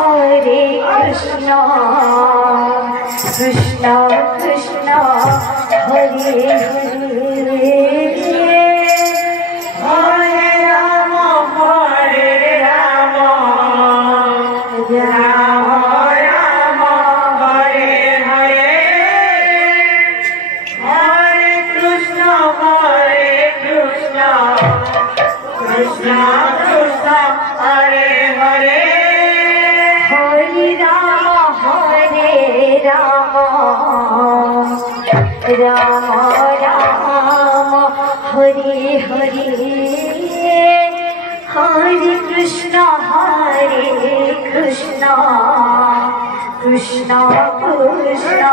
Hare Krishna Krishna Krishna Hare Hare Hare Ram Ram Ram Hare Hare Hare Krishna Krishna Krishna Hare Hare Hare Ram Ram Ram Hare Hare Hare Krishna Krishna Krishna Hare Hare Hare Ram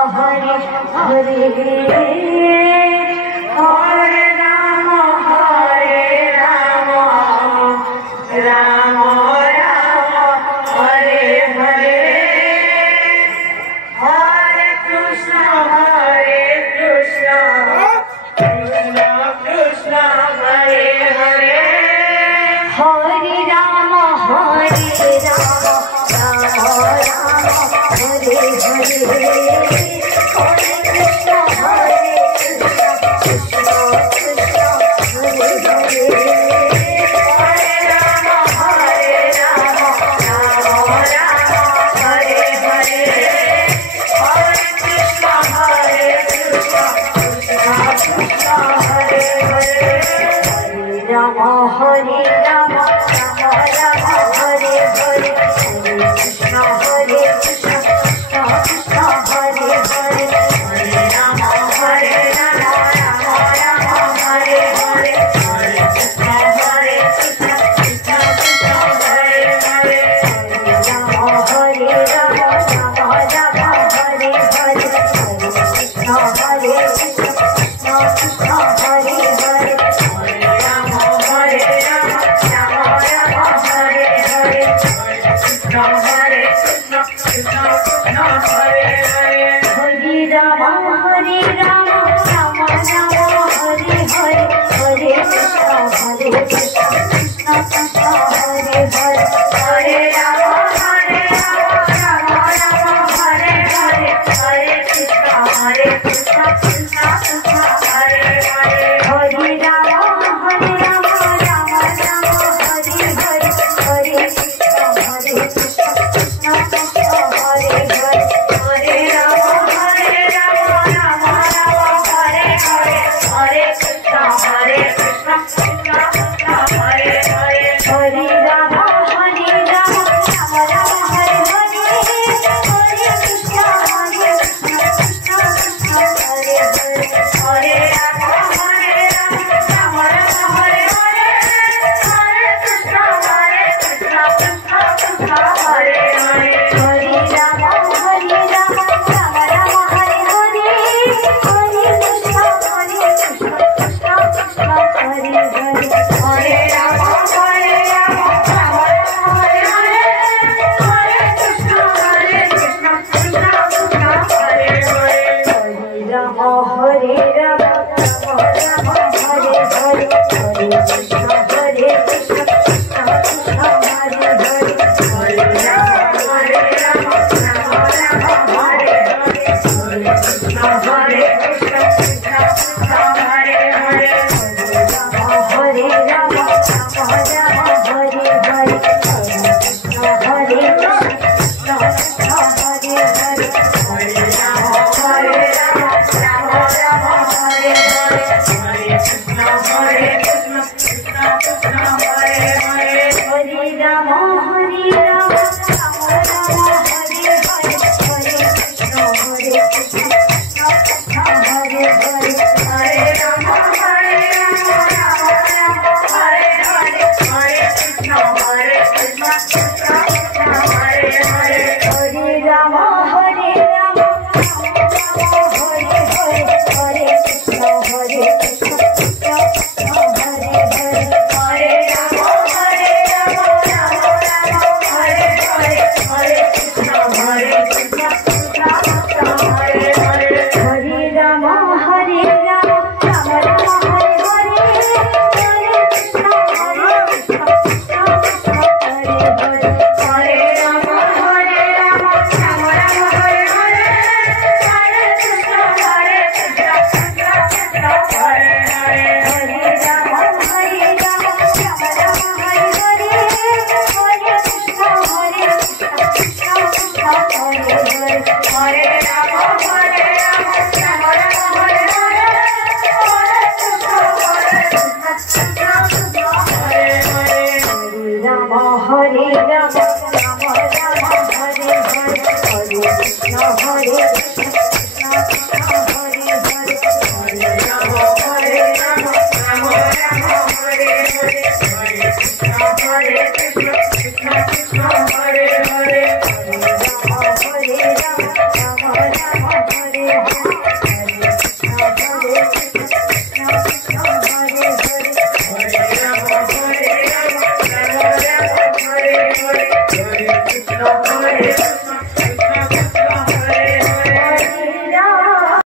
Ram Ram Hare Hare Hare Krishna Krishna Krishna Hare Hare Hare Ram Ram Ram Hare Hare Hare Krishna Krishna Krishna Hare Hare Hare Ram Ram Ram Hare Hare Hare Krishna Krishna Krishna Hare Hare Hare Ram Ram Ram Hare Hare Hare Krishna Krishna Krishna Hare Hare Hare Ram Ram Ram Hare Hare Hare Krishna Krishna Krishna Hare Hare Hare Ram Ram Ram Hare Hare Hare Krishna Krishna Krishna Hare Hare Hare Ram Ram Hare Hare Hare Krishna Krishna Krishna Hare Hare Hare Ram Ram Ram Hare Hare Hare Krishna Krishna Krishna Hare Hare Hare Ram Ram Hare Hare Hare Krishna Krishna Krishna Hare Hare Hare Ram Ram Ram Hare Hare Hare Krishna Krishna Krishna Hare Hare Hare Ram Ram Ram Hare Hare Hare Krishna Krishna Krishna Hare Hare Hare Ram Ram Ram Hare Hare Hare Krishna Krishna Krishna Hare Hare Hare Ram Ram Hare Hare Hare Krishna Krishna Krishna Hare Hare Hare Ram Ram Ram Hare Hare Hare Krishna Krishna Krishna Hare Hare Hare Ram Ram Hare Hare Hare Krishna Krishna Krishna Hare Hare Hare Ram Ram Ram Hare Hare Hare Krishna